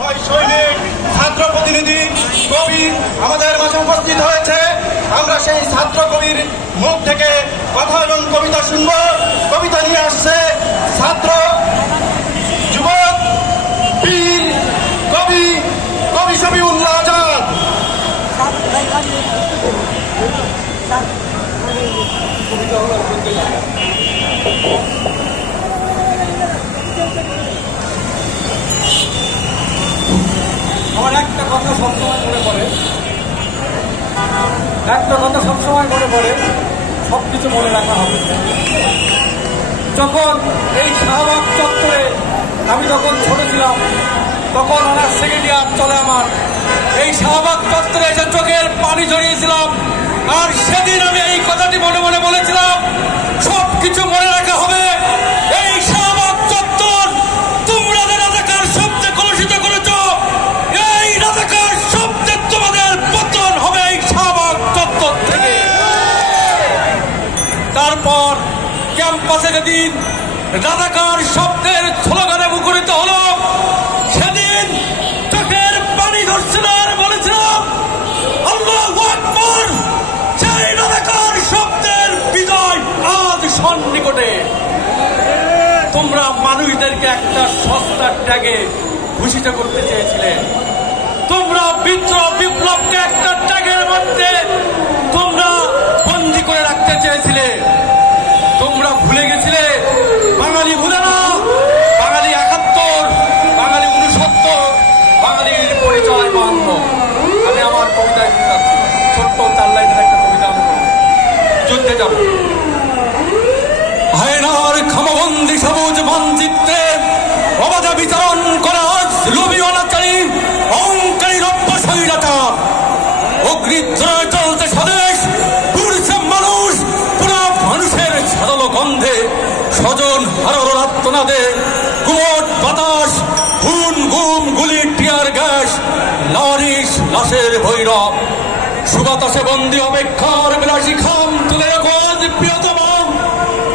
সৈনিক ছাত্র প্রতিনিধি কবি আমাদের মাঝে উপস্থিত হয়েছে। আমরা সেই ছাত্র কবির মুখ থেকে কথা এবং কবিতা শুনব। কবিতা নিয়ে আসছে ছাত্র যুবক বীর কবি কবি শফিউল্লাহ আজাদ। আমার একটা কথা সবসময় মনে পড়ে, সবকিছু মনে রাখা হবে। যখন এই শাহবাগ চত্বরে আমি যখন ছোট ছিলাম, তখন অনার্স সেকেন্ড ইয়ার চলে আমার, এই শাহবাগ চত্বরে এসে চোখের পানি ঝরিয়েছিলাম। আর সেদিন আমি এই কথাটি মনে মনে বলেছিলাম, সবকিছু মনে রাখা হবে। এই শাহবাগ চত্বর তোমরা রাজাকার শব্দে কলুষিত করেছ, এই রাজাকার শব্দে তোমাদের পতন হবে এই শাহবাগ চত্বর থেকে। তারপর ক্যাম্পাসে যেদিন রাজাকার শব্দের স্লোগানে মুখরিত হলো, সেদিন চোখের পানি ধরছিল আর বলেছিলাম, আল্লাহু আকবার, সেই রাজাকার শব্দের বিজয় আজ সন্নিকটে। তোমরা মানুষদেরকে একটা সস্তার ট্যাগে ভূষিত করতে চেয়েছিলে, তোমরা বিপ্লবকে একটা ট্যাগের মধ্যে তোমরা বন্দী করে রাখতে চেয়েছিলে। তোমরা ভুলে গেছিলে, বাঙালি ভুলে না, বাঙালি ৭১, বাঙালি ৬৯, বাঙালির পরিচয় ৫২। আমি আমার কবিতায় যাচ্ছি, ছোট্ট ৪ লাইনের একটা কবিতা আমি করব। যুদ্ধে যাব, হায়নার ক্ষমবন্দী সবুজ মানচিত্রে অবাধে বিচরণ করা লোভী অনাচারী অহংকারী রব্য স্বৈরাচার। অগ্নিদ্রয় চলতে স্বদেশ, পুরছে মানুষ, পুরা মানুষের সাজালো গন্ধে, স্বজন হারার আত্মনাদে, কুমট বাতাস, খুন গুম গুলি টিয়ার গ্যাস, লারিস লাশের ভৈরব। সুবাতাসে বন্দী অপেক্ষার বিলাসী খাম তুলে রাখো আজ প্রিয়তমা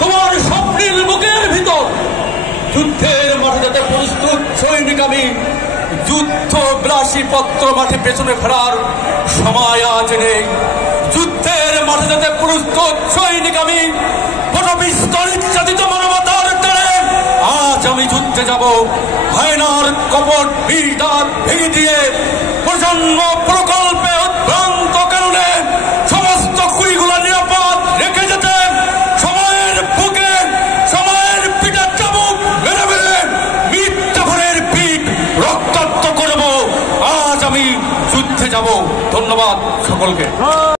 তোমার স্বপ্নের বুকের ভিতর। যুদ্ধের মাঠে যেতে প্রস্তুত সৈনিক আমি, যুদ্ধ বিলাসী পত্র মাঠে পেছনে ফেরার সময় আজ নেই। যুদ্ধের মাঠে যেতে প্রস্তুত সৈনিক আমি, পটপিস্তল ইচ্ছাদিত মানবতার টানে আজ আমি যুদ্ধে যাব। হায়নার কপট বিষ-দাঁত ভেঙে দিয়ে প্রজন্ম প্রকল্পে উদ্ভ্রান্ত কারণে সমস্ত কুড়িগুলো নিরাপদ রেখে যেতে সময়ের বুকে সময়ের পিঠে চাবুক মেরে মেরে মিথ্যাভরের পিঠ রক্তাক্ত করব। আজ আমি যুদ্ধে যাব। ধন্যবাদ সকলকে।